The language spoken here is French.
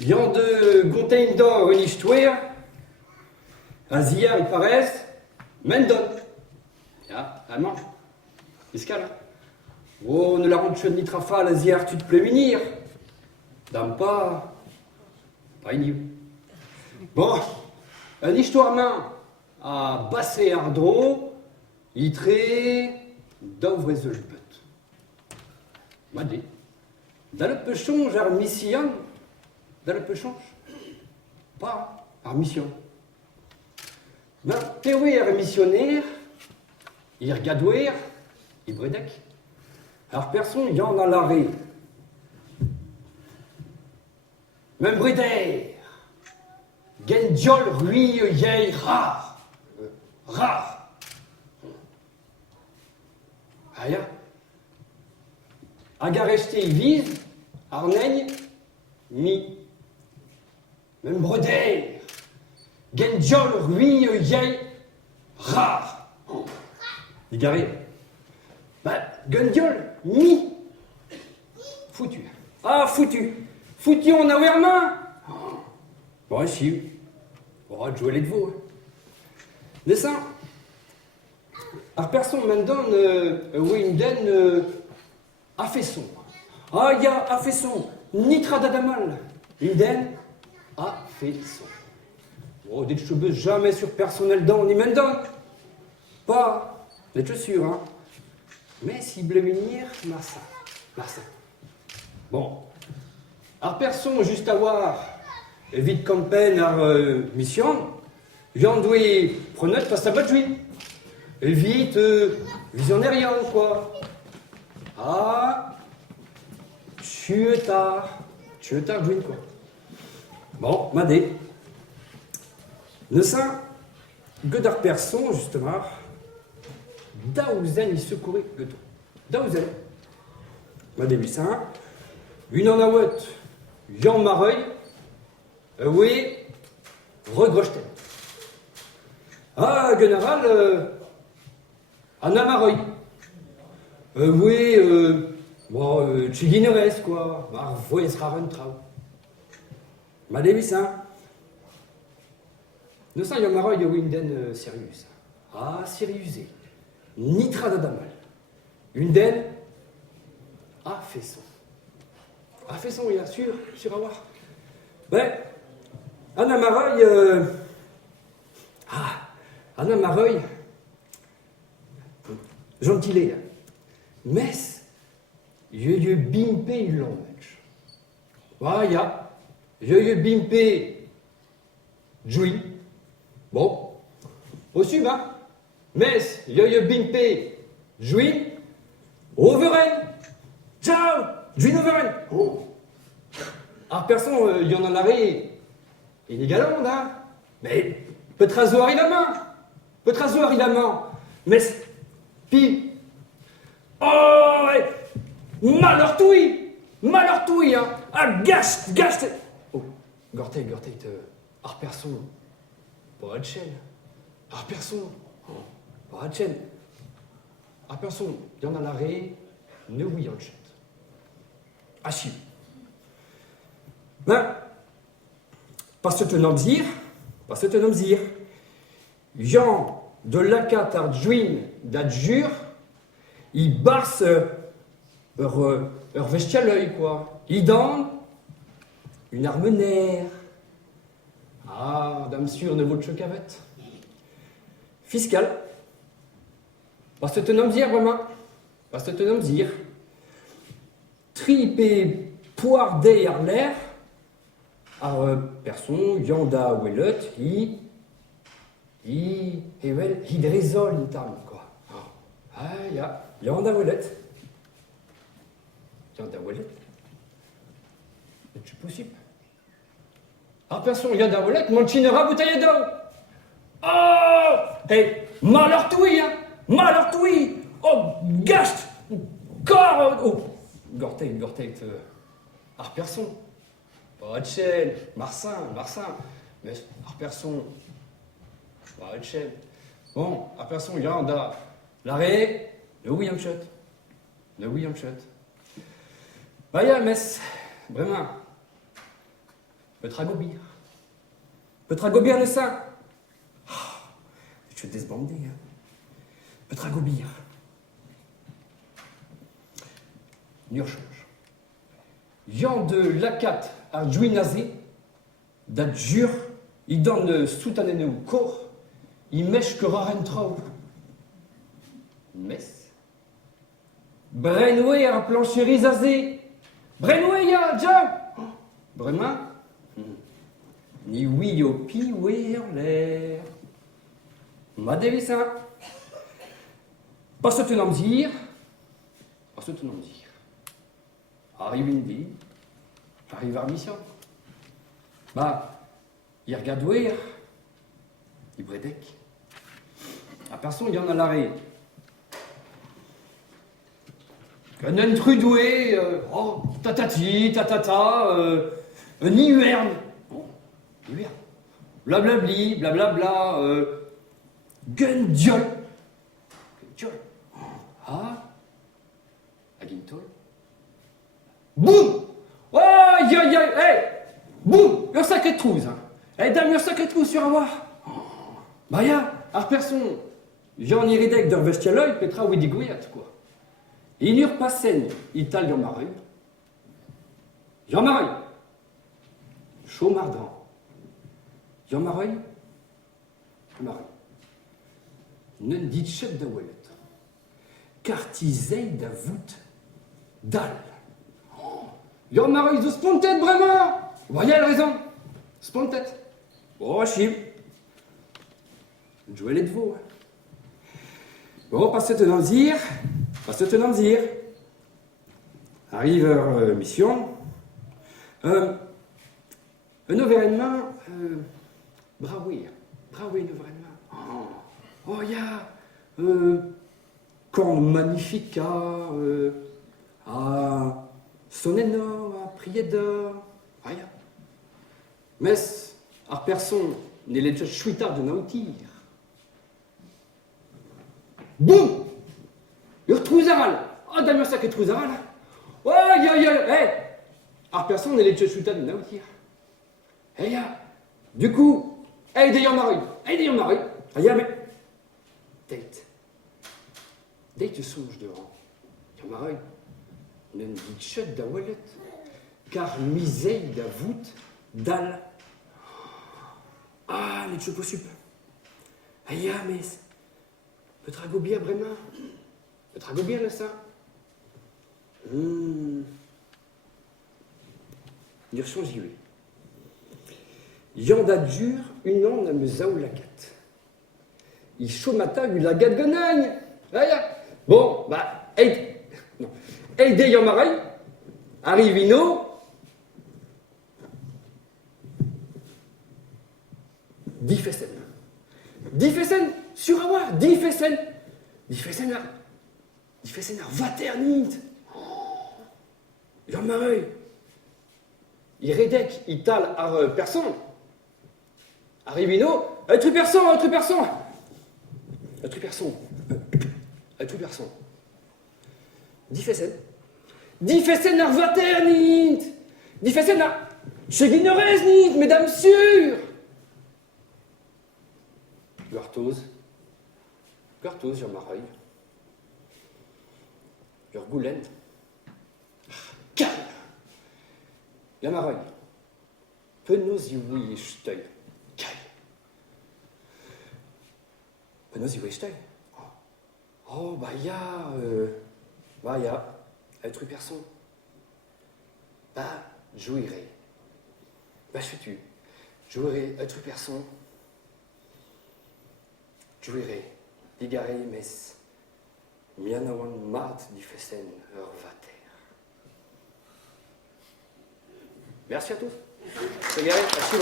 Jan de Gonteindor Unistouer, Azia, il paraissent, Mendon. Ja, allemand. Escale. Oh, ne la rentre ni trafal, Azia, tu te prémunir. Dame pas une. Bon, une histoire main à Bassé Ardro, itré d'Auvrezelpet. Madé. Dans le pechon, j'ai mission. Dans le pechon, pas par mission. Mais Théoué est missionnaire, il regadouer, il bredec. Alors personne, il y en a l'arrêt. Même bredec. Gendiol, lui, yei, rare. Rare. Aya. Agareste, il vise, Arneigne, mi. Même bredec. Gendiol, lui, yei, rare. Égaré. Bah, Gendiol, mi. Foutu. Ah, foutu. Foutu, on a ouvert main. Bon, si. On va jouer les devaux. Dessin. Alors, personne maintenant, Winden, a fait son. Ah, il y a fait son. Nitra d'Adamal. Winden a fait son. Oh, des cheveux jamais sur personnel dans ni Mendon. Pas. D'être sûr, hein. Mais si venir, Marsa. Marsa. Bon. Alors, personne, juste à voir. Vite campagne à mission, j'en dois prendre parce que ça va jouer. Et vite, visionnaire quoi. Ah, tu es tard, joué quoi. Bon, madé. Ne ça, Godard personne, justement, Daouzen, il secourait le tout. Daouzen. Madé, lui, ça, une en awet, Jean Mareuil. Oui, regrochten. Ah, général, Anna Maroy. Oui, bon, Chigineres, quoi. Mar voyez Raventrau. Madévis, hein. Ne sait Maroy de Winden Sirius. Ah, Siriusé. Nitra d'Adamal. Winden a fait son. A fait son, il a sûr à voir. Ben, Anna Maroy, Anna Maroy, gentilé, Mess, je bimpe l'hommage. Voilà, je bimpe Joui. Bon, au sud, hein, Mess, je bimpe Joui, Overen. Ciao, Joui Overen. Oh. Alors, personne, il y en a l'arrêt. Il est galant, hein. Mais, peut-être rasoir il la main. Mais, puis, oh, malheur-touille, hein. Ah, gâche. Oh, Gortei, personne. Pas de chaîne. Personne. Pas de chaîne. Personne, il y en a l'arrêt. Ne oui en chaîne. Achille. Ben, parce que tu n'en dire, Jean de Lacat Ardjuin d'Adjur, il barce leur l'œil, quoi. Il donne une armenaire. Ah, dame sûre, ne vaut de cavette. Fiscal. Parce que tu n'en dire, vraiment. Parce que tu n'en dire. Tripé poire à l'air. Alors, personne, Yanda Wellet, il résole une table, quoi. Ah, Yanda Wellet. C'est possible. Alors, personne, Yanda Wellet, mon chinera bouteille d'eau. Oh! Hey, malheur-touille, hein! Malheur-touille! Oh, gâche! Corps! Oh! Gortei, alors, personne. Rachel, Marcin, mais personne. Rachel. Bon, personne, il y a l'arrêt, le William Shot. Bah, il y a, mais vraiment. Petragobir. Petragobir le saint. Je suis désbandé, hein. Petragobir. Nurchange. Jean de Lacat à Juinazé, d'adjure, il donne soutané au corps, il mèche que rarentrau. Mess. Brenoué à plancherizazé. Brenoué ya, déjà. Vraiment? Ni oui au pi, oui en l'air. Ma dévissa. Pas ce tenant dire. Pas ce tenant dire. Arrive une vie. J'arrive à mission. Bah, il regarde ouer. Il bredec. À personne, il y en a l'arrêt. Un intrudoué, oh, tatati, tatata, un iuerne. Oh, iuerne. Blablabli, blablabla, gundiol. Gundiol. Ah, agintol. Boum! Oh, aïe, aïe, aïe, hey! Boum! Your sacré trousse, hein. Eh, dame, your sacré trousse sur avoir. Bah, ya, ar person, j'en iridec de vestialoi, petra ouidigouiat, quoi. Il n'y a pas scène, ital Jean-Marie. Jean-Marie. Chaumardran. Jean-Marie. Jean-Marie. Ne dit chef de wallet. Cartisei da voûte. Dalle. Jean-Marie de spontet, vraiment. Voyez la raison. Spontet. Oh, chim. Jouez les de vous. Bon, passez te dire. Parce que tenant dire, arrive mission, un événement, bravouir, un événement. Oh, il y a, quand magnifica, à soneno, à prier d'or, rien. Mais, à personne, n'est les chouitards de nautir. Boum! Le trouzaral. Oh, damien sacré trouzaral. Oh, hey. Alors, personne n'est les tchoutas de nautir. Eh, ya. Du coup, hey, d'ailleurs, Marie. Ah, ya, mais. Date. Date songe dehors. Y'a Marie. Ne dit chut da wallet. Car miseille da voûte dalle. Ah, les tchoupas sup. Ah, ya, mais. Petragobir, vraiment. Petragobir, là, ça. Nurchange yue. Yandadjur, une an, me zaou la cat. Il chaumata, eu la gade gonagne. Bon, bah, hey, non. Hey, de Yamarai, arrivino. 10 fessen. 10 fessen, sur avoir, 10 fessen. 10 fessen, là. Il fait ses nerfs vaternite. Jean-Marie. Il rédec, il tale à personne. Arrivino, un truc personne. Dix fessen nerfs vaternite. Dix fessen nerfs. Chez Guinereznite, mesdames sûres. Gartose, Jean-Marie. Goulent. Calme. Jean-Marie. Penosi oui steuil. Calme. Penosi oui steuil. Oh, bah, ya. Être personne. Bah, jouirai. Bah, tu. Jouirai, être personne. Jouirai. Digaré, mess. Mianawan mat di fessen vater. Merci à tous. C'est bien, merci.